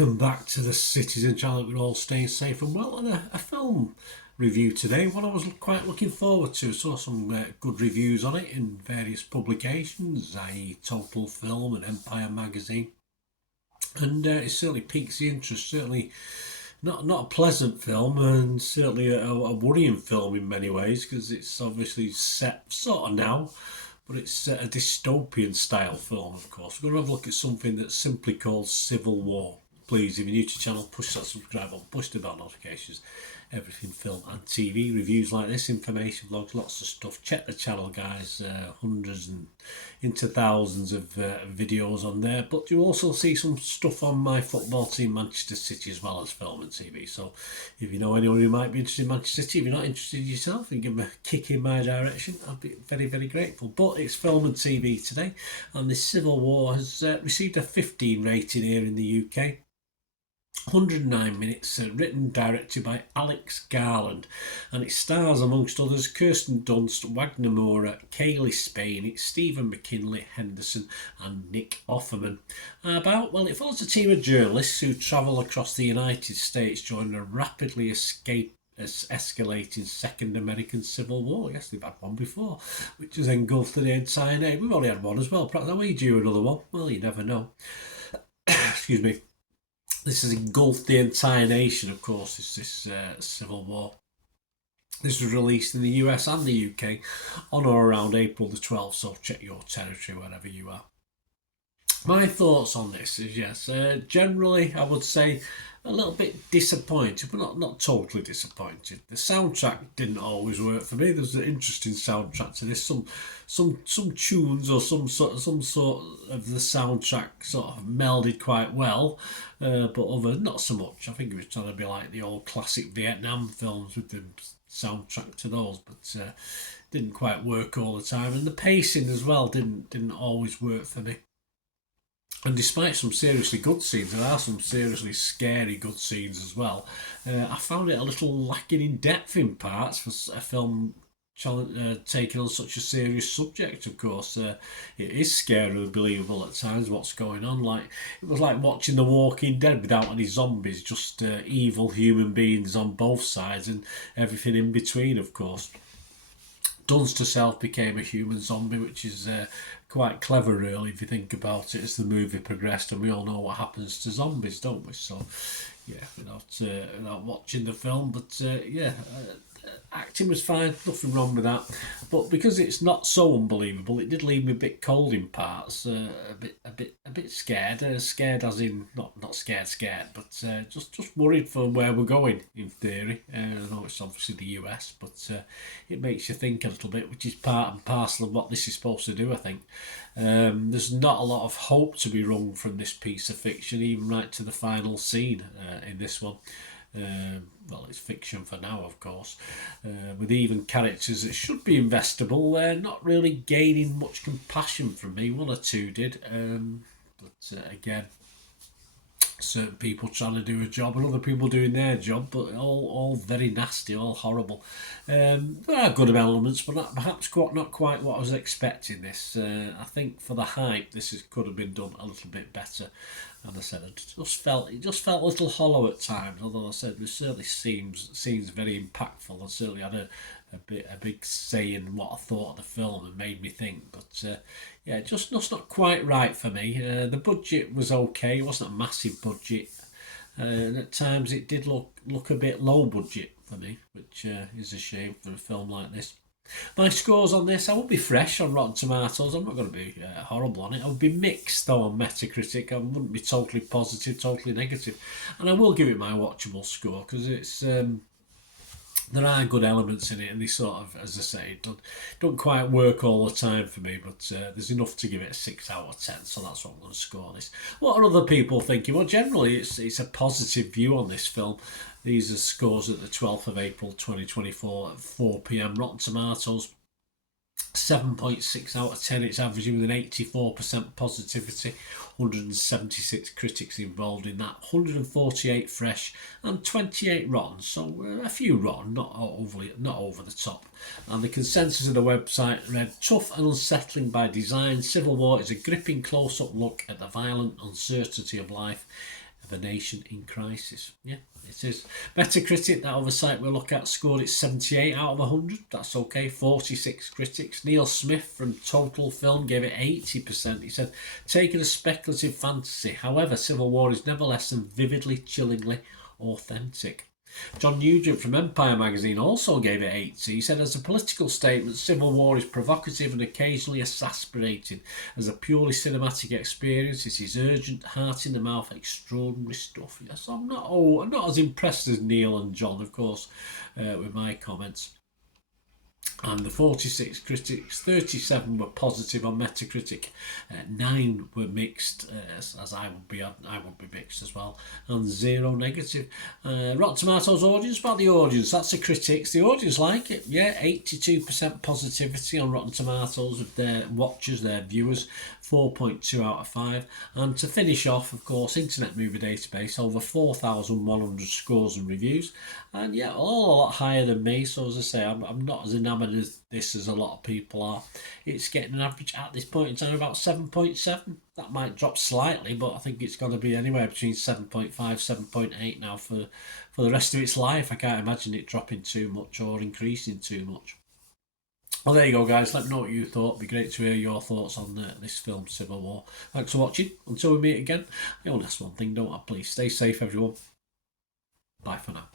Welcome back to the Citizen Channel. We're all staying safe and well. And a film review today, one I was quite looking forward to. Saw some good reviews on it in various publications, i.e. Total Film and Empire Magazine. And it certainly piques the interest. Certainly not a pleasant film, and certainly a worrying film in many ways, because it's obviously set sort of now, but it's a dystopian style film, of course. We're going to have a look at something that's simply called Civil War. Please, if you're new to the channel, push that subscribe button, push the bell notifications. Everything film and TV, reviews like this, information vlogs, lots of stuff. Check the channel, guys. Hundreds and into thousands of videos on there. But you also see some stuff on my football team, Manchester City, as well as film and TV. So if you know anyone who might be interested in Manchester City, if you're not interested yourself, and give them a kick in my direction, I'd be very, very grateful. But it's film and TV today, and this Civil War has received a 15 rating here in the UK. 109 minutes, written and directed by Alex Garland, and it stars amongst others Kirsten Dunst, Wagner Moura, Kaylee Spain, it's Stephen McKinley Henderson and Nick Offerman. It follows a team of journalists who travel across the United States during a rapidly escalating Second American Civil War. Yes, they've had one before, which has engulfed the entire nation. We've only had one as well. Perhaps are we due another one? Well, you never know. Excuse me. This has engulfed the entire nation, of course, this Civil War. This was released in the US and the UK on or around April the 12th, so check your territory wherever you are. My thoughts on this is, yes, generally I would say a little bit disappointed, but not totally disappointed. The soundtrack didn't always work for me. There's an interesting soundtrack to this. Some tunes or some sort of the soundtrack sort of melded quite well, but other not so much. I think it was trying to be like the old classic Vietnam films with the soundtrack to those, but didn't quite work all the time. And the pacing as well didn't always work for me. And despite some seriously good scenes, there are some seriously scary good scenes as well. I found it a little lacking in depth in parts for a film taking on such a serious subject. Of course, it is scary and believable at times what's going on. It was like watching The Walking Dead without any zombies, just evil human beings on both sides and everything in between, of course. Dunst herself became a human zombie, which is quite clever, really, if you think about it, as the movie progressed, and we all know what happens to zombies, don't we? So, yeah, without watching the film, but acting was fine, nothing wrong with that. But because it's not so unbelievable, it did leave me a bit cold in parts, a bit scared. Scared as in not scared, but just worried for where we're going. In theory, I know it's obviously the US, but it makes you think a little bit, which is part and parcel of what this is supposed to do. I think there's not a lot of hope to be wrung from this piece of fiction, even right to the final scene in this one. It's fiction for now, of course, with even characters that should be investable. They're not really gaining much compassion from me. One or two did, but again, certain people trying to do a job and other people doing their job, but all very nasty, all horrible. There are good elements, but perhaps not quite what I was expecting. This, I think, for the hype, could have been done a little bit better. And I said, it just felt a little hollow at times. Although I said, it certainly seems very impactful, and certainly had a big say in what I thought of the film and made me think. But just not quite right for me. The budget was okay. It wasn't a massive budget, and at times it did look a bit low budget for me, which is a shame for a film like this. My scores on this, I would be fresh on Rotten Tomatoes. I'm not going to be horrible on it. I would be mixed though on Metacritic. I wouldn't be totally positive, totally negative. And I will give it my watchable score, because it's there are good elements in it, and they sort of, as I say, don't quite work all the time for me, but there's enough to give it a 6 out of 10, so that's what I'm going to score this. What are other people thinking? Well, generally it's a positive view on this film. These are scores at the 12th of April 2024 at 4 p.m. Rotten Tomatoes, 7.6 out of 10. It's averaging with an 84% positivity, 176 critics involved in that, 148 fresh and 28 rotten. So a few rotten, not over the top. And the consensus of the website read, tough and unsettling by design, Civil War is a gripping close-up look at the violent uncertainty of life of a nation in crisis. Yeah, it is. Metacritic, that other site we'll look at, scored it 78 out of 100. That's okay. 46 critics. Neil Smith from Total Film gave it 80%. He said, taken a speculative fantasy. However, Civil War is never less than vividly, chillingly authentic. John Nugent from Empire magazine also gave it 80. He said, as a political statement, Civil War is provocative and occasionally exasperating. As a purely cinematic experience, it is urgent, heart in the mouth, extraordinary stuff. Yes, I'm not as impressed as Neil and John, of course, with my comments. And the 46 critics, 37 were positive on Metacritic, 9 were mixed, as I would be mixed as well, and 0 negative. Rotten Tomatoes audience, about the audience, that's the critics. The audience like it, yeah, 82% positivity on Rotten Tomatoes of their watchers, their viewers, 4.2 out of 5. And to finish off, of course, Internet Movie Database, over 4,100 scores and reviews, and yeah, all a lot higher than me. So as I say, I'm not as enamoured as this as a lot of people are. It's getting an average at this point in time about 7.7. That might drop slightly, but I think it's going to be anywhere between 7.5, 7.8 now for the rest of its life. I can't imagine it dropping too much or increasing too much. Well, there you go, guys. Let me know what you thought. It'd be great to hear your thoughts on this film, Civil War. Thanks for watching. Until we meet again, I only ask one thing, don't I? Please stay safe, everyone. Bye for now.